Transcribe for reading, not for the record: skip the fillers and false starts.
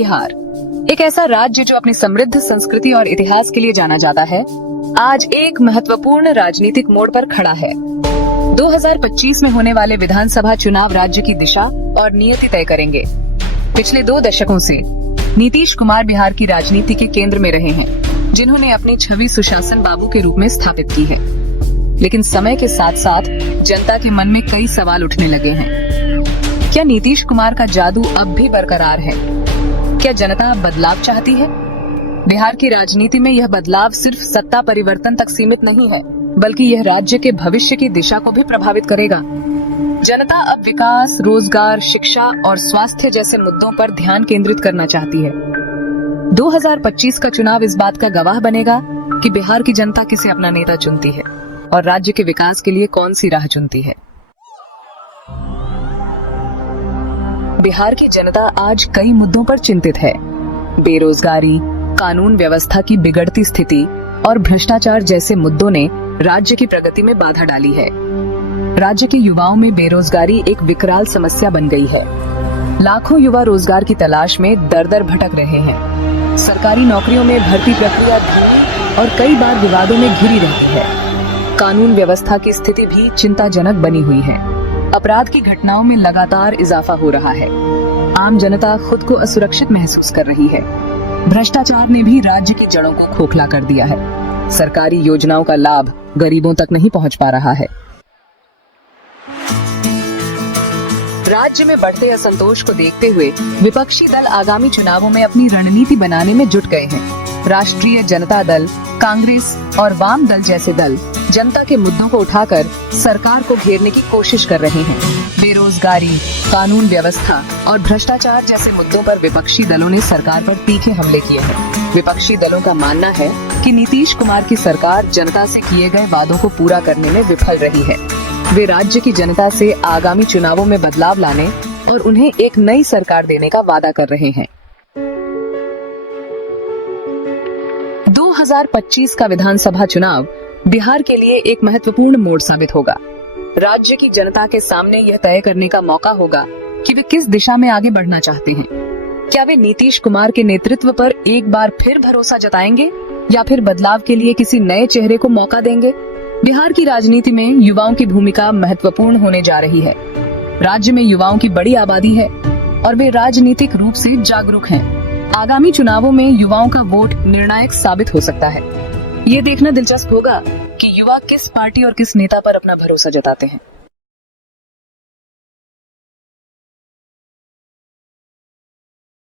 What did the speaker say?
बिहार, एक ऐसा राज्य जो अपनी समृद्ध संस्कृति और इतिहास के लिए जाना जाता है, आज एक महत्वपूर्ण राजनीतिक मोड़ पर खड़ा है। 2025 में होने वाले विधानसभा चुनाव राज्य की दिशा और नियति तय करेंगे। पिछले 2 दशकों से नीतीश कुमार बिहार की राजनीति के केंद्र में रहे हैं, जिन्होंने अपनी छवि सुशासन बाबू के रूप में स्थापित की है। लेकिन समय के साथ साथ जनता के मन में कई सवाल उठने लगे हैं। क्या नीतीश कुमार का जादू अब भी बरकरार है? क्या जनता बदलाव चाहती है? बिहार की राजनीति में यह बदलाव सिर्फ सत्ता परिवर्तन तक सीमित नहीं है, बल्कि यह राज्य के भविष्य की दिशा को भी प्रभावित करेगा। जनता अब विकास, रोजगार, शिक्षा और स्वास्थ्य जैसे मुद्दों पर ध्यान केंद्रित करना चाहती है। 2025 का चुनाव इस बात का गवाह बनेगा कि बिहार की जनता किसे अपना नेता चुनती है और राज्य के विकास के लिए कौन सी राह चुनती है। बिहार की जनता आज कई मुद्दों पर चिंतित है। बेरोजगारी, कानून व्यवस्था की बिगड़ती स्थिति और भ्रष्टाचार जैसे मुद्दों ने राज्य की प्रगति में बाधा डाली है। राज्य के युवाओं में बेरोजगारी एक विकराल समस्या बन गई है। लाखों युवा रोजगार की तलाश में दर-दर भटक रहे हैं। सरकारी नौकरियों में भर्ती प्रक्रिया धीमी और कई बार विवादों में घिरी रहती है। कानून व्यवस्था की स्थिति भी चिंताजनक बनी हुई है। अपराध की घटनाओं में लगातार इजाफा हो रहा है। आम जनता खुद को असुरक्षित महसूस कर रही है। भ्रष्टाचार ने भी राज्य की जड़ों को खोखला कर दिया है। सरकारी योजनाओं का लाभ गरीबों तक नहीं पहुंच पा रहा है। राज्य में बढ़ते असंतोष को देखते हुए विपक्षी दल आगामी चुनावों में अपनी रणनीति बनाने में जुट गए हैं। राष्ट्रीय जनता दल, कांग्रेस और वाम दल जैसे दल जनता के मुद्दों को उठाकर सरकार को घेरने की कोशिश कर रहे हैं। बेरोजगारी, कानून व्यवस्था और भ्रष्टाचार जैसे मुद्दों पर विपक्षी दलों ने सरकार पर तीखे हमले किए हैं। विपक्षी दलों का मानना है कि नीतीश कुमार की सरकार जनता से किए गए वादों को पूरा करने में विफल रही है। वे राज्य की जनता से आगामी चुनावों में बदलाव लाने और उन्हें एक नई सरकार देने का वादा कर रहे हैं। 2025 का विधानसभा चुनाव बिहार के लिए एक महत्वपूर्ण मोड़ साबित होगा। राज्य की जनता के सामने यह तय करने का मौका होगा कि वे किस दिशा में आगे बढ़ना चाहते हैं। क्या वे नीतीश कुमार के नेतृत्व पर एक बार फिर भरोसा जताएंगे या फिर बदलाव के लिए किसी नए चेहरे को मौका देंगे? बिहार की राजनीति में युवाओं की भूमिका महत्वपूर्ण होने जा रही है। राज्य में युवाओं की बड़ी आबादी है और वे राजनीतिक रूप से जागरूक हैं। आगामी चुनावों में युवाओं का वोट निर्णायक साबित हो सकता है। ये देखना दिलचस्प होगा कि युवा किस पार्टी और किस नेता पर अपना भरोसा जताते हैं।